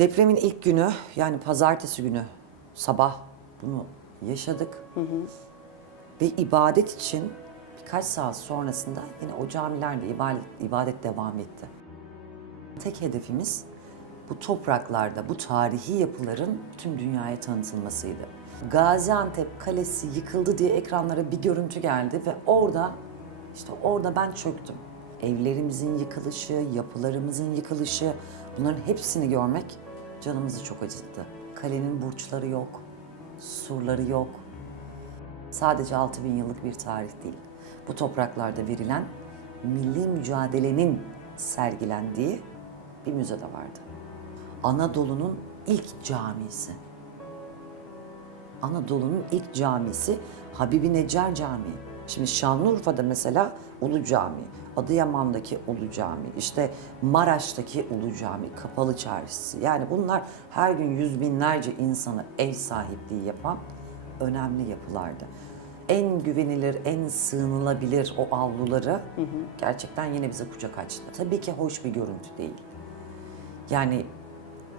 Depremin ilk günü yani pazartesi günü sabah bunu yaşadık. Ve ibadet için birkaç saat sonrasında yine o camilerde ibadet, ibadet devam etti. Tek hedefimiz bu topraklarda bu tarihi yapıların tüm dünyaya tanıtılmasıydı. Gaziantep Kalesi yıkıldı diye ekranlara bir görüntü geldi ve orada işte orada ben çöktüm. Evlerimizin yıkılışı, yapılarımızın yıkılışı bunların hepsini görmek canımızı çok acıttı. Kalenin burçları yok, surları yok. Sadece 6000 yıllık bir tarih değil. Bu topraklarda verilen milli mücadelenin sergilendiği bir müze de vardı. Anadolu'nun ilk camisi. Anadolu'nun ilk camisi Habibi Necar Camii. Şimdi Şanlıurfa'da mesela Ulu Cami, Adıyaman'daki Ulu Cami, işte Maraş'taki Ulu Cami, Kapalı Çarşısı. Yani bunlar her gün yüz binlerce insana ev sahipliği yapan önemli yapılardı. En güvenilir, en sığınılabilir o avluları gerçekten yine bize kucak açtı. Tabii ki hoş bir görüntü değil. Yani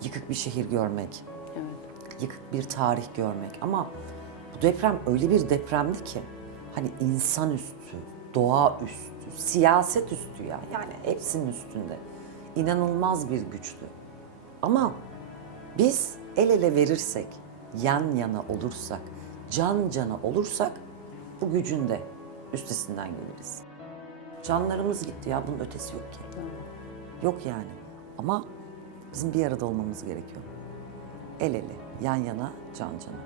yıkık bir şehir görmek, Evet. yıkık bir tarih görmek ama bu deprem öyle bir depremdi ki hani insanüstü, doğa üstü, siyaset üstü ya yani hepsinin üstünde. İnanılmaz bir güçlü. Ama biz el ele verirsek, yan yana olursak, can cana olursak bu gücün de üstesinden geliriz. Canlarımız gitti ya bunun ötesi yok ki. Yok yani. Ama bizim bir arada olmamız gerekiyor. El ele, yan yana, can cana.